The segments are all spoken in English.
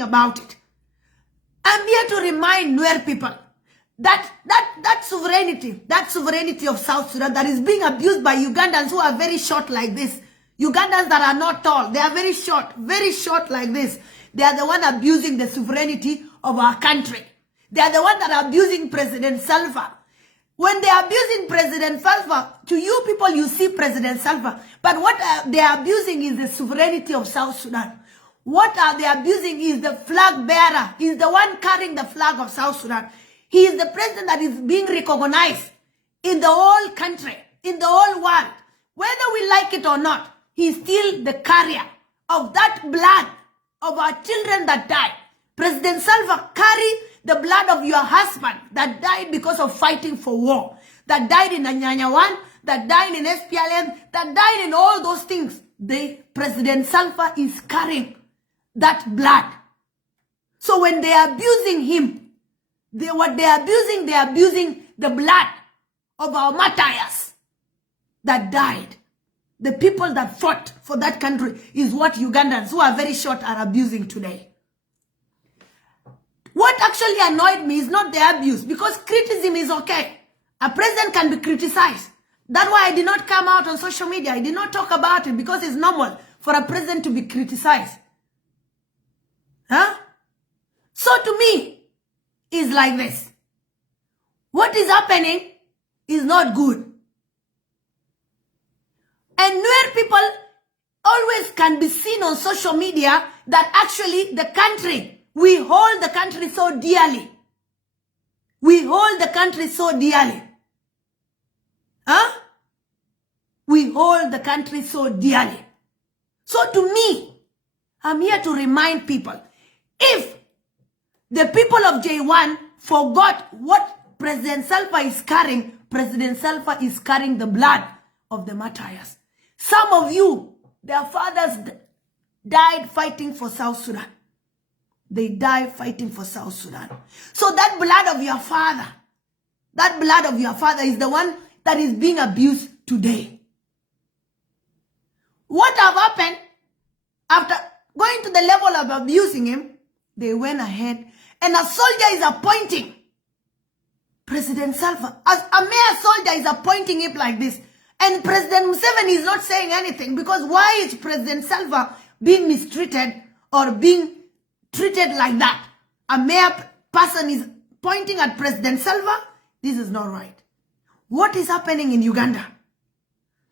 talking about it. I'm here to remind Nuer people that sovereignty of South Sudan that is being abused by Ugandans who are very short like this. Ugandans that are not tall, they are very short like this. They are the one abusing the sovereignty of our country. They are the one that are abusing President Salva. When they are abusing President Salva, to you people, you see President Salva. But what they are abusing is the sovereignty of South Sudan. What are they abusing is the flag bearer. He's the one carrying the flag of South Sudan. He is the president that is being recognized in the whole country, in the whole world. Whether we like it or not, he's still the carrier of that blood of our children that died. President Salva carry the blood of your husband that died because of fighting for war, that died in Anyanya 1, that died in SPLM, that died in all those things. President Salva is carrying that blood. So when they are abusing him, they are abusing the blood of our martyrs that died. The people that fought for that country is what Ugandans who are very short are abusing today. What actually annoyed me is not the abuse, because criticism is okay. A president can be criticized. That's why I did not come out on social media. I did not talk about it, because it's normal for a president to be criticized. Huh? So to me, it's like this. What is happening is not good. And Nuer people always can be seen on social media that actually the country, we hold the country so dearly. We hold the country so dearly. Huh? We hold the country so dearly. So to me, I'm here to remind people, if the people of J1 forgot what President Salva is carrying, President Salva is carrying the blood of the martyrs. Some of you, their fathers died fighting for South Sudan. They died fighting for South Sudan. So that blood of your father is the one that is being abused today. What have happened after going to the level of abusing him? They went ahead and a soldier is appointing President Salva. As a mere soldier is appointing him like this. And President Museveni is not saying anything, because why is President Salva being mistreated or being treated like that? A mere person is pointing at President Salva. This is not right. What is happening in Uganda?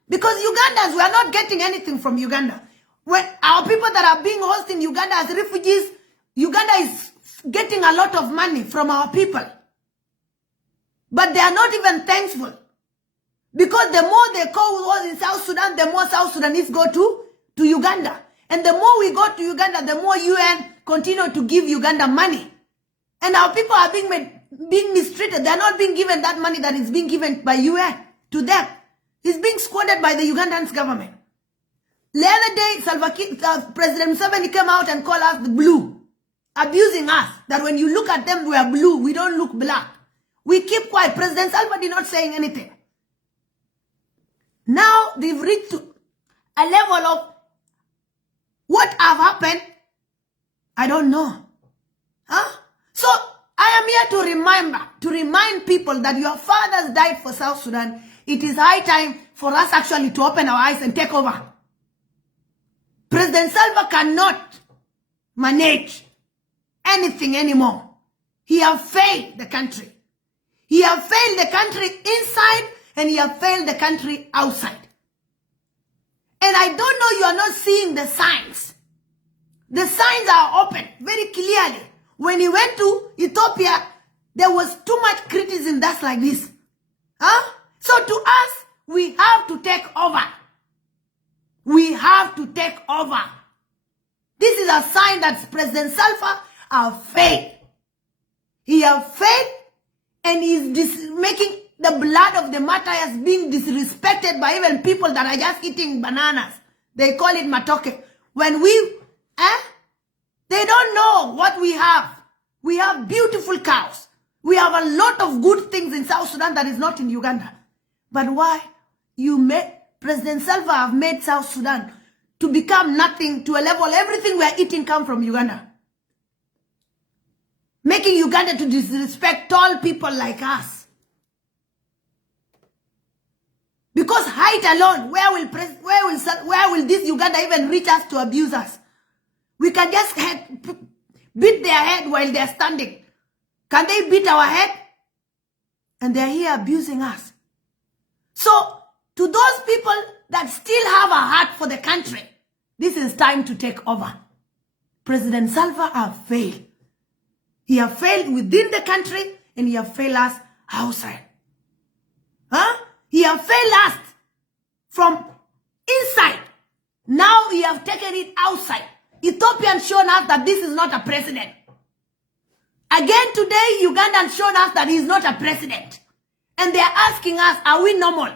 Because Ugandans, we are not getting anything from Uganda. When our people that are being hosted in Uganda as refugees, Uganda is getting a lot of money from our people. But they are not even thankful. Because the more they call wars in South Sudan, the more South Sudanese go to Uganda. And the more we go to Uganda, the more UN continue to give Uganda money. And our people are being mistreated. They are not being given that money that is being given by UN to them. It's being squandered by the Ugandan government. The other day, President Museveni came out and called us the blue, abusing us. That when you look at them, we are blue. We don't look black. We keep quiet. President Salva did not saying anything. Now they've reached to a level of what have happened. I don't know. Huh? So I am here to remind people that your fathers died for South Sudan. It is high time for us actually to open our eyes and take over. President Salva cannot manage anything anymore. He has failed the country. He has failed the country inside, and he has failed the country outside. And I don't know, you are not seeing the signs. The signs are open very clearly. When he went to Ethiopia, there was too much criticism that's like this. Huh? So to us, we have to take over. We have to take over. This is a sign that President Salva has failed. He has failed, and he's making the blood of the martyrs being disrespected by even people that are just eating bananas. They call it matoke. When they don't know what we have. We have beautiful cows. We have a lot of good things in South Sudan that is not in Uganda. But why? President Salva have made South Sudan to become nothing, to a level everything we are eating come from Uganda. making Uganda to disrespect tall people like us. Because height alone, where will this Uganda even reach us to abuse us? We can just beat their head while they're standing. Can they beat our head? And they're here abusing us. So, to those people that still have a heart for the country, this is time to take over. President Salva has failed. He has failed within the country and he has failed us outside. He has failed us from inside. Now he has taken it outside. Ethiopians shown us that this is not a president. Again today, Ugandans shown us that he is not a president. And they are asking us, are we normal?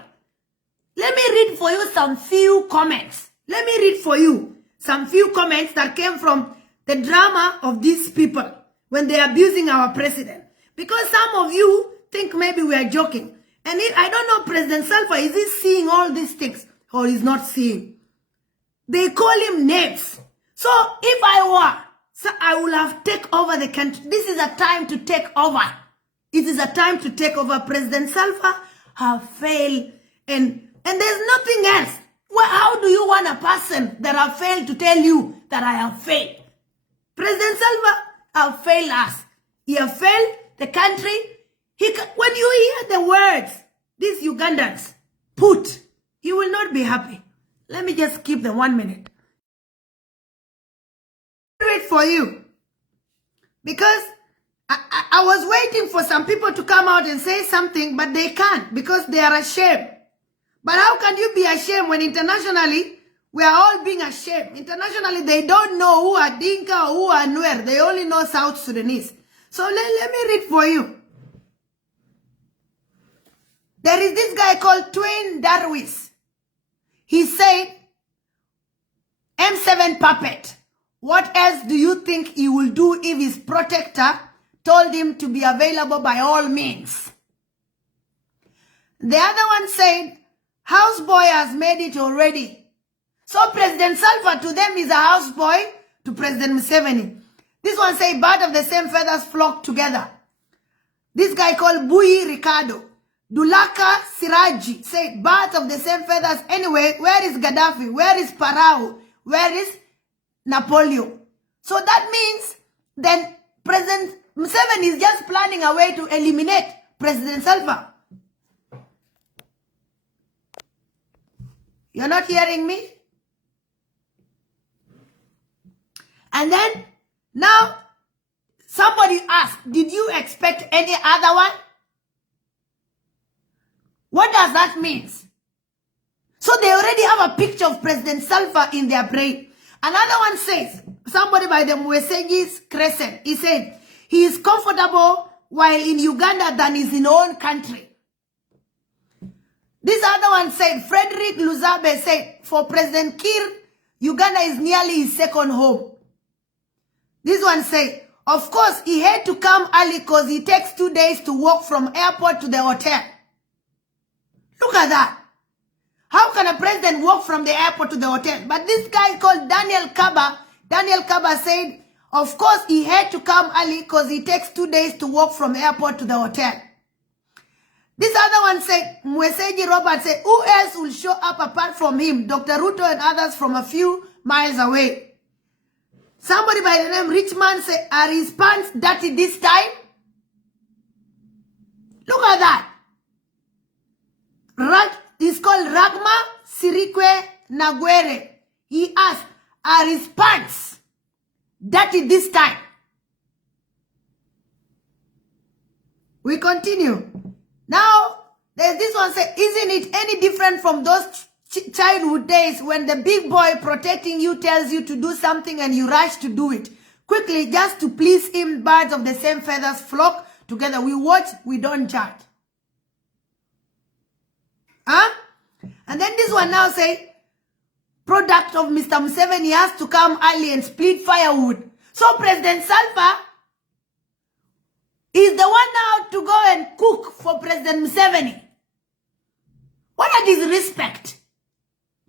Let me read for you some few comments. Let me read for you some few comments that came from the drama of these people when they are abusing our president. Because some of you think maybe we are joking. And I don't know, President Salva, is he seeing all these things or he's not seeing? They call him names. So if I were, so I will have taken over the country. This is a time to take over. It is a time to take over. President Salva have failed. And there's nothing else. Well, how do you want a person that have failed to tell you that I have failed? President Salva have failed us. He have failed the country. When you hear the words these Ugandans put, you will not be happy. Let me just keep the 1 minute. Wait for you. Because I was waiting for some people to come out and say something, but they can't because they are ashamed. But how can you be ashamed when internationally we are all being ashamed? Internationally, they don't know who are Dinka or who are Nuer. They only know South Sudanese. So let me read for you. There is this guy called Twin Darwis. He said, M7 puppet. What else do you think he will do if his protector told him to be available by all means? The other one said, houseboy has made it already. So President Salva to them is a houseboy to President Museveni. This one say, bird of the same feathers flock together. This guy called Bui Ricardo. Dulaka Siraji said, birds of the same feathers. Anyway, where is Gaddafi? Where is Parao? Where is Napoleon? So that means then President Museveni is just planning a way to eliminate President Salva. You're not hearing me? And then, now, somebody asked, did you expect any other one? What does that mean? So they already have a picture of President Salva in their brain. Another one says, somebody by the Mwesegi's Crescent, he said, he is comfortable while in Uganda than is in own country. This other one said, Frederick Luzabe said, for President Kiir, Uganda is nearly his second home. This one said, of course, he had to come early because he takes 2 days to walk from airport to the hotel. Look at that. How can a president walk from the airport to the hotel? But this guy called Daniel Kaba said, of course, he had to come early because he takes 2 days to walk from airport to the hotel. This other one said, Mweseji Robert said, who else will show up apart from him? Dr. Ruto and others from a few miles away. Somebody by the name Richman said, are his pants dirty this time? Look at that. He's called Ragma Sirikwe Nagwere. He asked, are his pants dirty this time? We continue. Now, there's this one say, isn't it any different from those childhood days when the big boy protecting you tells you to do something and you rush to do it? Quickly, just to please him, birds of the same feathers flock together. We watch, we don't judge. Huh? And then this one now say, product of Mr. Museveni has to come early and split firewood. So President Salva is the one now to go and cook for President Museveni. What a disrespect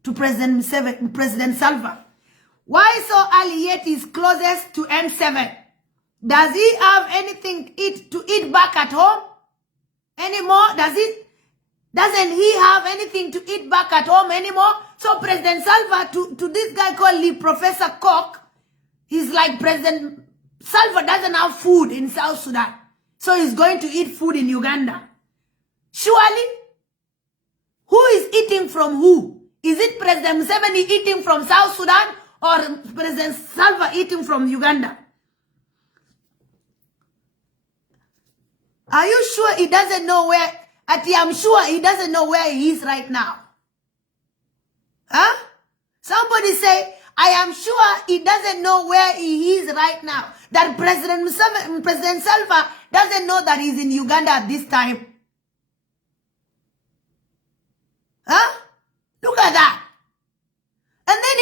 to President Salva. Why so early yet is closest to M7? Does he have anything to eat back at home anymore? Doesn't he have anything to eat back at home anymore? So President Salva, to this guy called Professor Koch, he's like, President Salva doesn't have food in South Sudan. So he's going to eat food in Uganda. Surely, who is eating from who? Is it President Museveni eating from South Sudan or President Salva eating from Uganda? Are you sure he doesn't know where? I'm sure he doesn't know where he is right now. Huh? Somebody say, I am sure he doesn't know where he is right now. That President Salva doesn't know that he's in Uganda at this time. Huh? Look at that. And then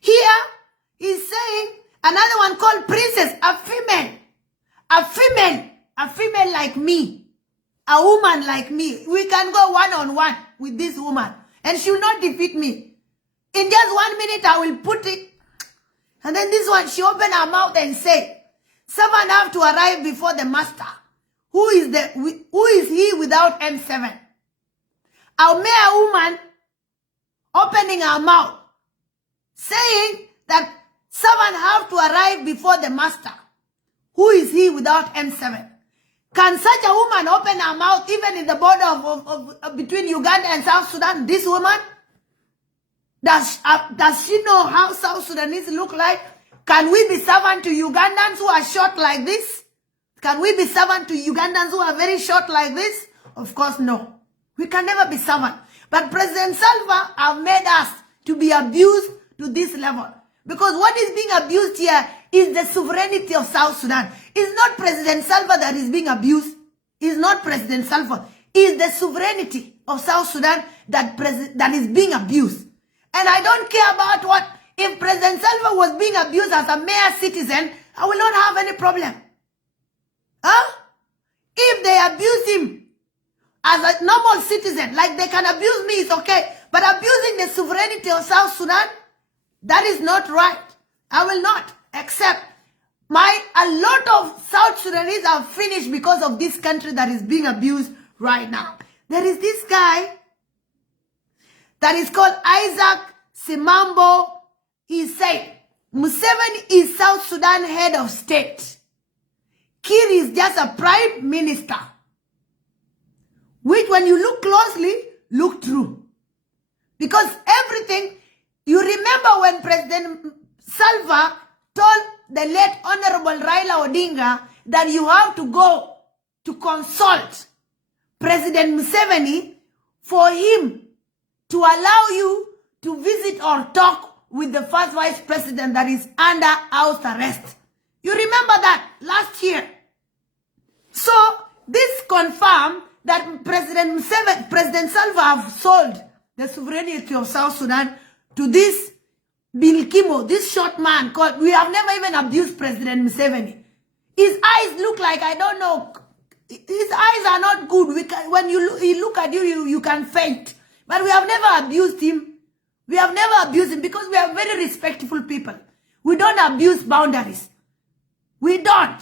here he's saying another one called Princess, a female like me, a woman like me. We can go one-on-one with this woman and she will not defeat me. In just 1 minute, I will put it. And then this one, she opened her mouth and said, someone have to arrive before the master. Who is he without M7? A mere woman opening her mouth, saying that someone have to arrive before the master. Who is he without M7? Can such a woman open her mouth even in the border of between Uganda and South Sudan? This woman? Does she know how South Sudanese look like? Can we be servant to Ugandans who are short like this? Can we be servant to Ugandans who are very short like this? Of course, no. We can never be servant. But President Salva have made us to be abused to this level. Because what is being abused here is the sovereignty of South Sudan. It's not President Salva that is being abused. It's not President Salva. It's the sovereignty of South Sudan that is being abused. And I don't care about what. If President Salva was being abused as a mere citizen, I will not have any problem. Huh? If they abuse him as a normal citizen, like they can abuse me, it's okay. But abusing the sovereignty of South Sudan, that is not right. I will not accept. A lot of South Sudanese are finished because of this country that is being abused right now. There is this guy that is called Isaac Simambo. He said, Museveni is South Sudan head of state. Kir is just a prime minister. Which when you look closely, look through. Because everything, you remember when President Salva told the late Honorable Raila Odinga that you have to go to consult President Museveni for him to allow you to visit or talk with the first vice president that is under house arrest. You remember that last year. So this confirmed that President Salva have sold the sovereignty of South Sudan to this Bilkimo, this short man called, we have never even abused President Museveni. His eyes look like, I don't know, his eyes are not good. When he look at you, you can faint. But we have never abused him. We have never abused him because we are very respectful people. We don't abuse boundaries. We don't.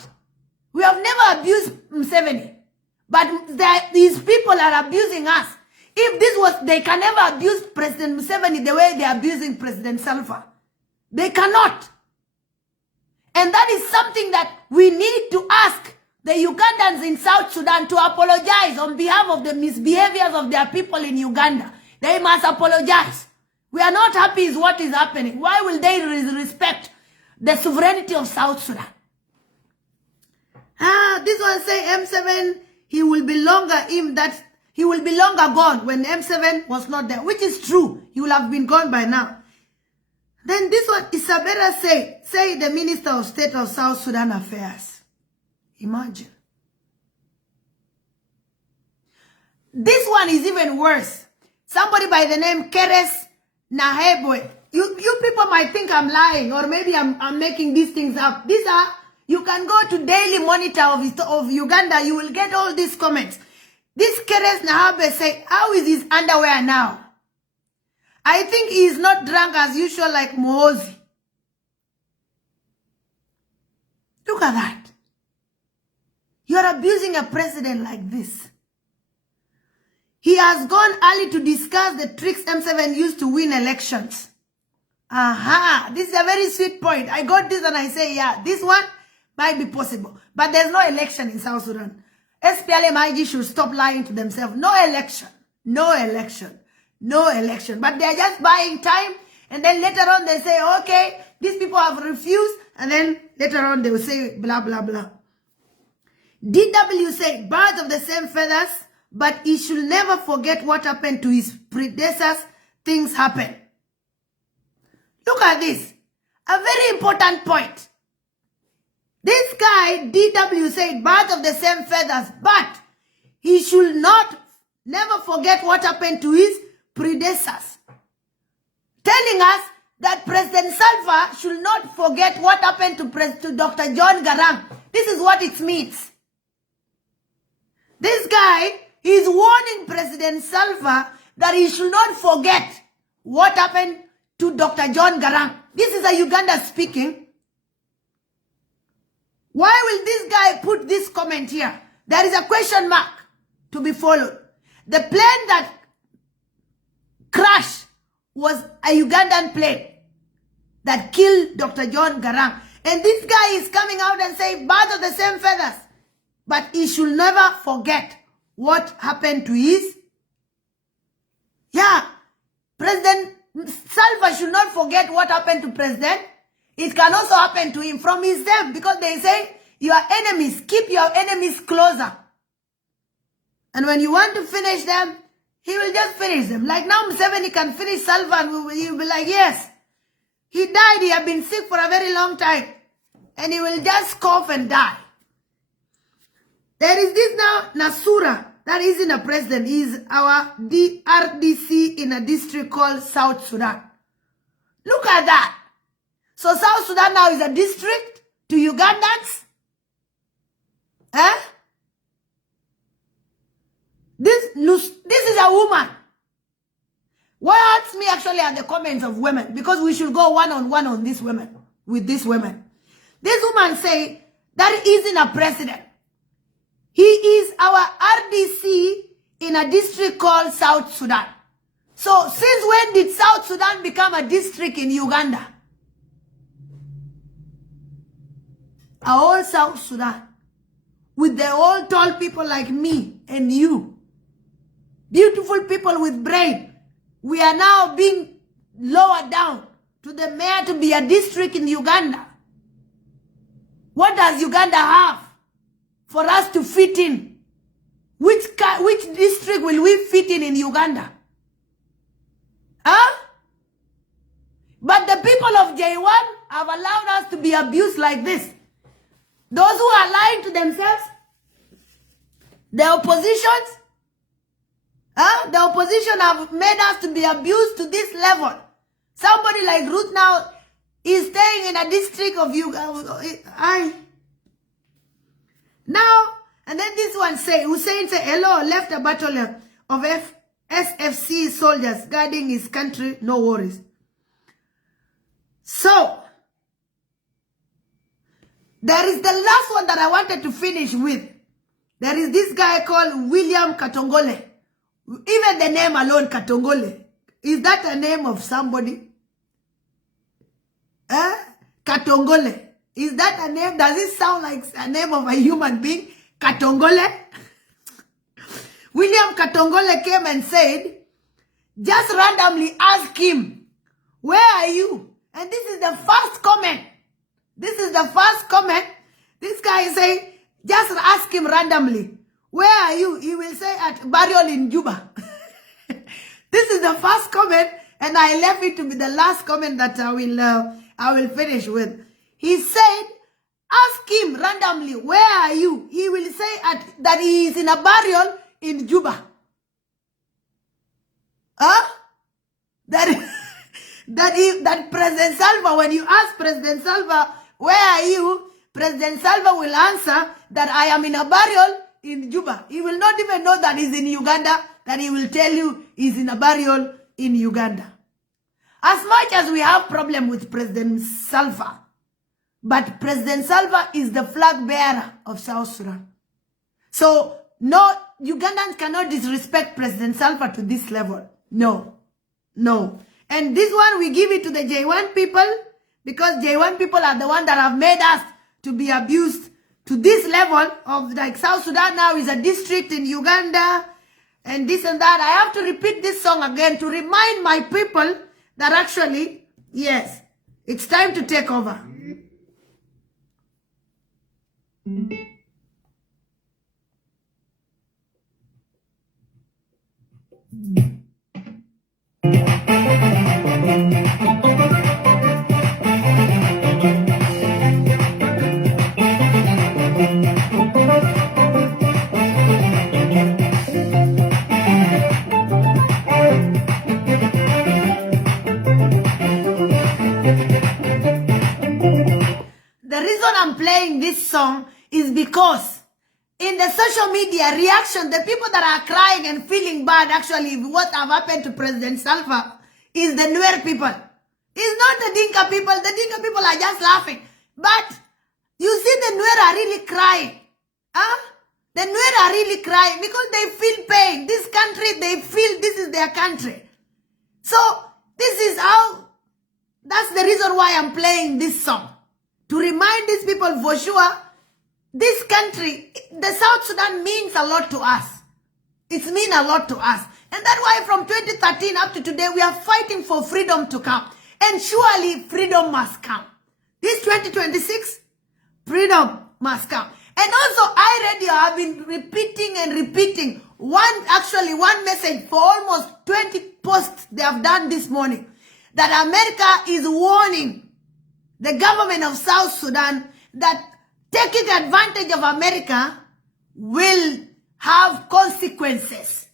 We have never abused Museveni. But these people are abusing us. If this was, they can never abuse President Museveni the way they are abusing President Salva. They cannot. And that is something that we need to ask the Ugandans in South Sudan to apologize on behalf of the misbehaviors of their people in Uganda. They must apologize. We are not happy with what is happening. Why will they respect the sovereignty of South Sudan? This one say M7, he will be longer gone when M7 was not there, which is true. He will have been gone by now. Then this one, Isabella say the Minister of State of South Sudan Affairs. Imagine. This one is even worse. Somebody by the name Keres Nahebwe. You people might think I'm lying, or maybe I'm making these things up. These are, you can go to Daily Monitor of Uganda, you will get all these comments. This Keres Nahebwe say, how is his underwear now? I think he is not drunk as usual like Mohozi. Look at that. You are abusing a president like this. He has gone early to discuss the tricks M7 used to win elections. Aha, this is a very sweet point. I got this and I say, yeah, this one might be possible. But there's no election in South Sudan. SPLM-IG should stop lying to themselves. No election. No election. No election. But they're just buying time. And then later on they say, okay, these people have refused. And then later on they will say blah, blah, blah. DW said, birds of the same feathers, but he should never forget what happened to his predecessors. Things happen. Look at this. A very important point. This guy, DW, said, birds of the same feathers, but he should never forget what happened to his predecessors. Telling us that President Salva should not forget what happened to Dr. John Garang. This is what it means. This guy is warning President Salva that he should not forget what happened to Dr. John Garang. This is a Uganda speaking. Why will this guy put this comment here? There is a question mark to be followed. The plane that crashed was a Ugandan plane that killed Dr. John Garang. And this guy is coming out and saying, birds of the same feathers. But he should never forget what happened to his. Yeah, President Salva should not forget what happened to President. It can also happen to him from his death, because they say your enemies, keep your enemies closer. And when you want to finish them, he will just finish them. Like now Museveni can finish Salva and he will be like, yes, he died, he had been sick for a very long time. And he will just cough and die. There is this now, Nasura, that isn't a president, is our RDC in a district called South Sudan. Look at that. So South Sudan now is a district to Ugandans? Eh? This is a woman. What hurts me actually are the comments of women, because we should go one-on-one on this women, with this women. This woman say that isn't a president. He is our RDC in a district called South Sudan. So since when did South Sudan become a district in Uganda? A whole South Sudan. With the old tall people like me and you. Beautiful people with brain. We are now being lowered down to the mayor to be a district in Uganda. What does Uganda have for us to fit in? Which district will we fit in Uganda? Huh? But the people of J1 have allowed us to be abused like this. Those who are lying to themselves, the oppositions, the opposition have made us to be abused to this level. Somebody like Ruth now is staying in a district of Uganda. Now, and then this one say, Hussein say, hello, left a battalion of SFC soldiers guarding his country, no worries. So, there is the last one that I wanted to finish with. There is this guy called William Katongole. Even the name alone, Katongole. Is that a name of somebody? Katongole. Is that a name? Does it sound like a name of a human being? Katongole? William Katongole came and said, just randomly ask him, where are you? And this is the first comment. This is the first comment. This guy is saying, just ask him randomly, where are you? He will say at burial in Juba. This is the first comment, and I left it to be the last comment that I will finish with. He said, ask him randomly, where are you? He will say that he is in a burial in Juba. Huh? That President Salva, when you ask President Salva, where are you? President Salva will answer that I am in a burial in Juba. He will not even know that he's in Uganda, that he will tell you he's in a burial in Uganda. As much as we have problem with President Salva, But President Salva is the flag bearer of South Sudan. So, no, Ugandans cannot disrespect President Salva to this level. No. No. And this one, we give it to the J1 people, because J1 people are the ones that have made us to be abused to this level of, like, South Sudan now is a district in Uganda, and this and that. I have to repeat this song again to remind my people that actually, yes, it's time to take over. The reason I'm playing this song is because in the social media reaction, the people that are crying and feeling bad actually what have happened to President Salva is the Nuer people. It's not the Dinka people. The Dinka people are just laughing. But you see the Nuer are really crying. Huh? The Nuer are really crying because they feel pain. This country, they feel this is their country. So this is how, that's the reason why I'm playing this song. To remind these people for sure, this country, the South Sudan means a lot to us. It means a lot to us. And that's why from 2013 up to today, we are fighting for freedom to come. And surely freedom must come. This 2026, freedom must come. And also, iRadio have been repeating and repeating one message for almost 20 posts they have done this morning. That America is warning the government of South Sudan that taking advantage of America will have consequences.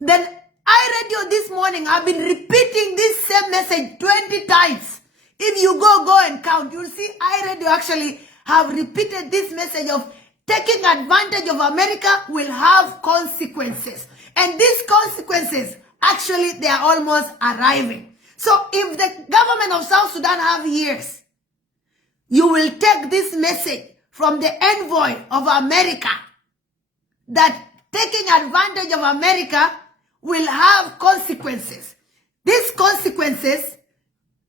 Then iRadio this morning have been repeating this same message 20 times. If you go and count, you'll see iRadio actually have repeated this message of taking advantage of America will have consequences. And these consequences, actually, they are almost arriving. So if the government of South Sudan have ears, you will take this message from the envoy of America that taking advantage of America will have consequences. These consequences,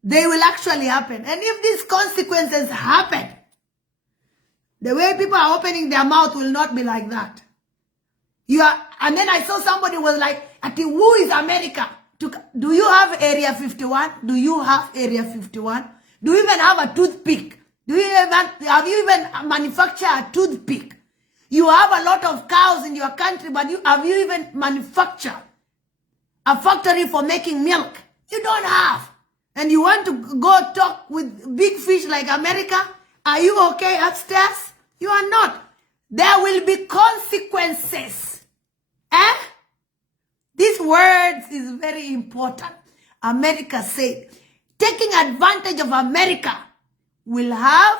they will actually happen. And if these consequences happen, the way people are opening their mouth will not be like that. And then I saw somebody was like, who is America? Do you have Area 51? Do you have Area 51? Do you even have a toothpick? Have you even manufactured a toothpick? You have a lot of cows in your country, but have you even manufactured a factory for making milk? You don't have. And you want to go talk with big fish like America? Are you okay upstairs? You are not. There will be consequences. These words is very important. America said, taking advantage of America will have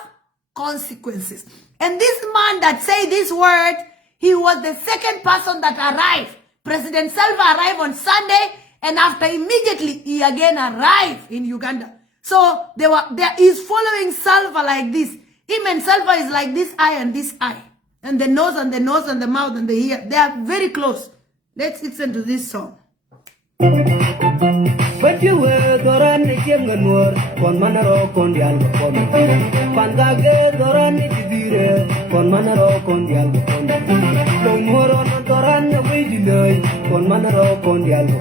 consequences. And this man that say this word, he was the second person that arrived. President Salva arrived on Sunday, and after immediately, he again arrived in Uganda. So he's following Salva like this. Him and Salva is like this eye and this eye. And the nose and the nose and the mouth and the ear. They are very close. Let's listen to this song. But you were Doran Nuer, one manner on the album. Pandaga Doran Nidire, one manner on the album. No more on Doran Away, one manner on the album.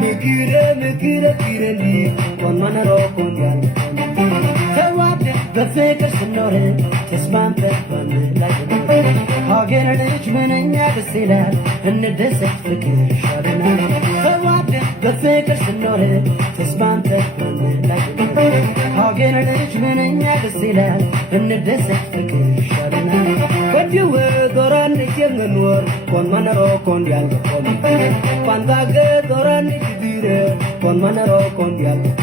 Mekira, Kirandi, one manner on the album. The fakers know it, it's my pet, like I'll get an Richmond and never see that, and it is explication. The fakers know it, it's my pet, like I'll get an Richmond and never see that, and it is explication. But you were Doran Nuer, one manner on the album. Pandaga Doran Nidire, one manner on the album.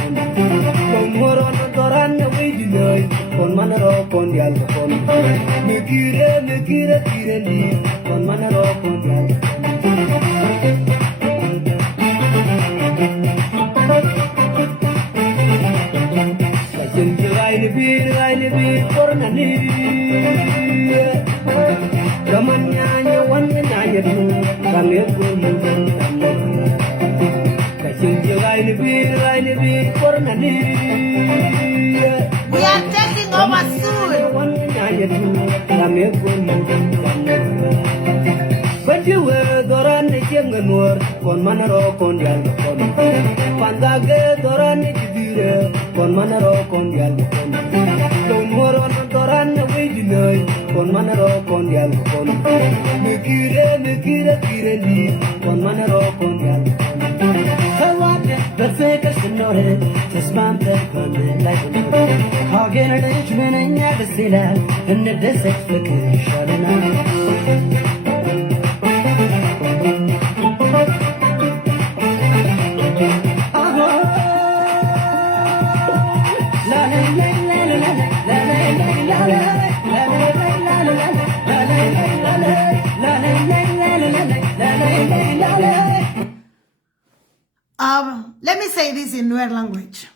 No more on Doran Away, one manner on the album. Mekira, Kirandi, one manner on the album. ni Ramanya one nanya tu kami gulu Kacung jagai ni bir korna ni We are taking over soon. One nanya tu kami gulu Bajiwe doran ni jenga Nuer kon manaro kon dial kon Pandage doran ni jidire kon manaro kon dial kon Nuer on doran ni wijinoi kon manaro kon dial kon Mikire kire ni kon manaro kon dial kon Hawade befeka sinore tasmante kon like Hagen a ditch menenya desila in the desert flicker shalana Let me say this in Nuer language.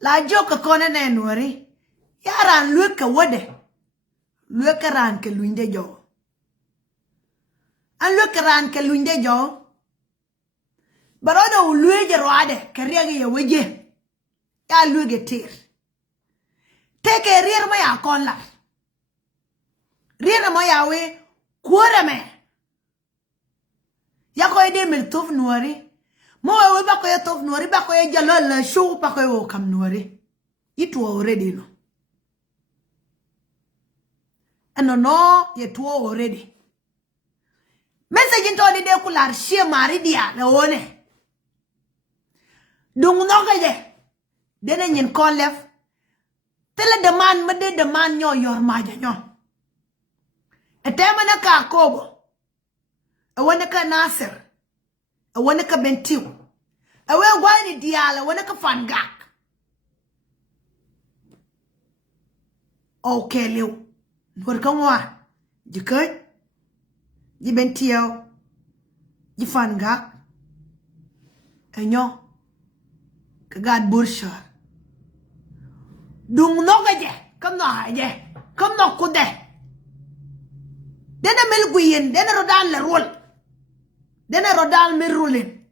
La joka kone ne Nueri, yaran luka wade, luka ran ke luinde jo. An luka ran ke luinde jo, baroda u luege roade, kariagi ya weje, ya luege tir. Teke rir ma ya konla. Rir ma ya we, kuore me. Yako ede mil tof Nueri. Mo we bako ye tof Nueri, bako ye jalala show bako ye okam Nueri. Itu already no. And no, ye tuo already. Message into the de kular share maridia le one. Dung no gaje. Dene nyin call left. Tele demand mede demand nyo yor maja nyo. Etemana ka kobo. Awanaka Nasir, awanaka Bentiu, awe wani diala, awanaka Fangak. Okay, Liu, Nurkamwa, Jikut, Jibentiu, Jifangak, and yo, Kagad Bursha. Dung no gaje, come no haje, come no kude. Then a milguin, then a rodan la roll. Then a rodal me ruling.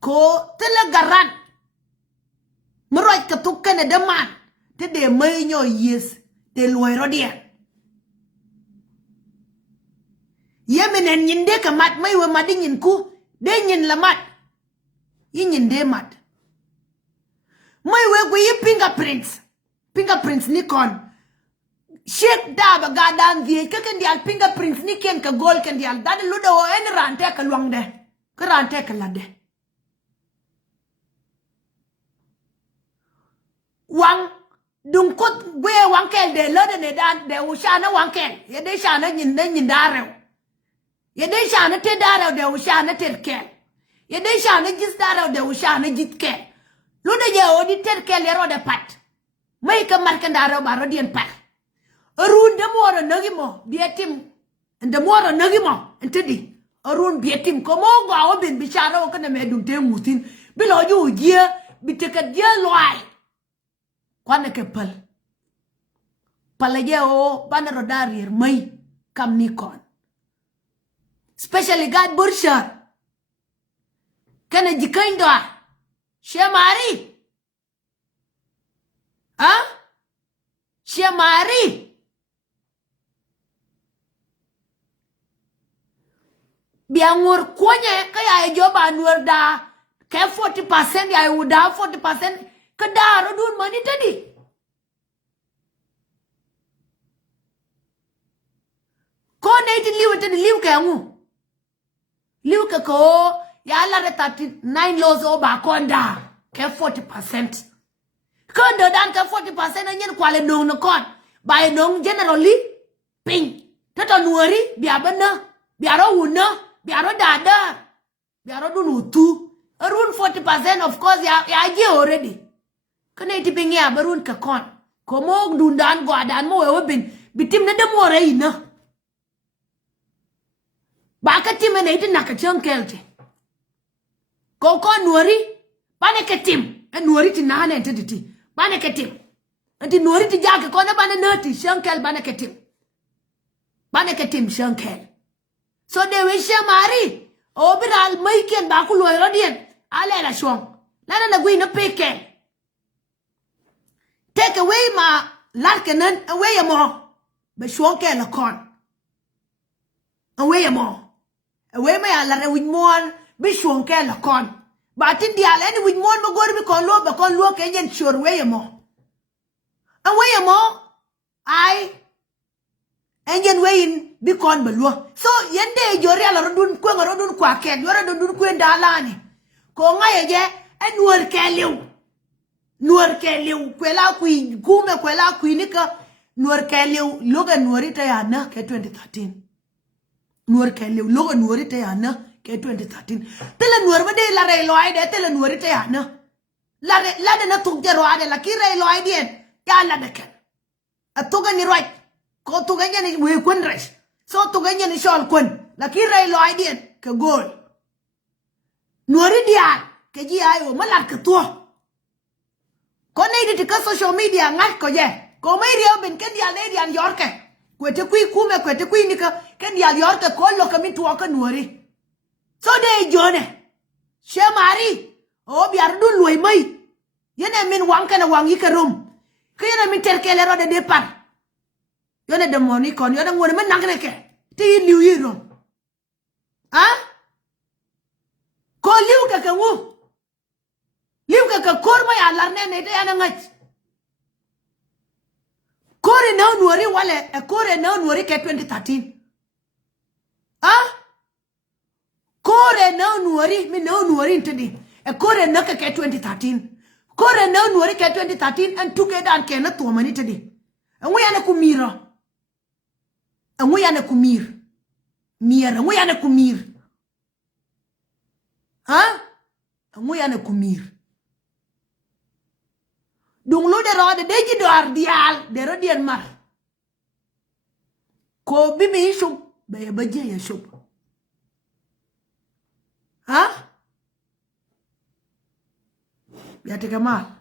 Ko tele garan. Mroy katukan a demand. Te de mayo yes. De loy rodian. Yemen and yindeka mat may we madin yin ku. Den yin la mat. Yin de mat. May we fingerprints. Fingerprints Nikon. Shake daba gadan vie kaken dial fingerprints ni ken ka gol ken dial dad ludo o en rante ka luang de ka rante ka lade wang dung kot we wang kel de lode ne dan de ushana wang kel ye de shana nyin darew ye de shana te darew de ushana ter kel ye de shana gis darew de ushana jit kel ludo ye o di ter kel ye rode pat may ka marka darew ba rodien pat Arun the more nagimo, beatim, and the more nagimo, and teddy. Arun beatim, come on, go bin bisharo can a medum mutin. Below you, dear, be take a dear loy. Quanake pal. Palageo, Banarodari, may come Nikon. Specially God Bursha. Can a jikinda? Shamari? Huh? Shamari? Biangur kwanya kaya joba Nuer da ke 40% ya uda 40% kedaro dun mani tadi ko ne ti liu tadi liu ke ngu liu ke ko ya la 39 laws oba konda ke 40% ko do dan ke 40% nyen kwale dong no kon by dong generally ping tata Nueri biabana biaro una biaro dada, biaro dunutu. Arun 40% of course ya already. Kena iti pingi ya barun ke kon. Komo dundan gua dan mo wewe bitim na demo reina. Baka tim na iti nakachang kelte. Koko Nueri pane ke tim and Nuer ti nana entity. Baneketim. And the Nuer ti jack kona bananati, shankel baneketim. Baneketim shankel. So they will share Mari. Obiral Maiken Bakulo Rodian. Alela Shong. Lana na gwin a peke. Take away my Larkanen, away a more. But Shonkel a corn. Away a more. Away my alare with more. Be Shonkel a corn. But in the island with more Mogori con low, but con look and sure way a more. Away a more. I. Engine wayin bi kon beluo so yende jori ala rodun ko rodun kwa ken yora rodun ko ndalani ko ngaye je Nuer keliu kwela kui gume kwela kui nika Nuer keliu loga Nuerita yana ke 2013 Nuer keliu loga Nuerita yana ke 2013 tele Nuer bade la re loy de tele Nuerita yana la de na tukjero ade la ki re loy dien ya la de ken atuga ni right ko tu ganya ni we kun res so tu ganya ni shol kun la ki ray lo idien ke gol Nueri dia ke ji ayo malar ke to ko ne di ka social media ngat ko je ko mai rio ben ke dia le dia yorke ko te kui kume ko te kui ni ka ke dia yorke ko lo ka mi to ka Nueri so de jone she mari o biar du loy mai yene min wanka na wangi ka rum ke yene min terkele ro de depart yone de money kon yone ngone men nangreke ti liu yiro ha ko liu ka ngu liu ka korma ya larne ne de yana ngach kore na Nueri wale e kore na Nueri ke 2013 ha kore na Nueri mi na Nueri ntidi e kore na ke 2013 kore na Nueri ke 2013 and together and ke na to mani tidi ngu yana kumira Nguyane kumir. Miera, nguyane kumir. Ha? Nguyane kumir. Dung lo de rode deji do ardial de rodian mar. Ko bibi shub be baje ya shub. Ha? Ya te kamal.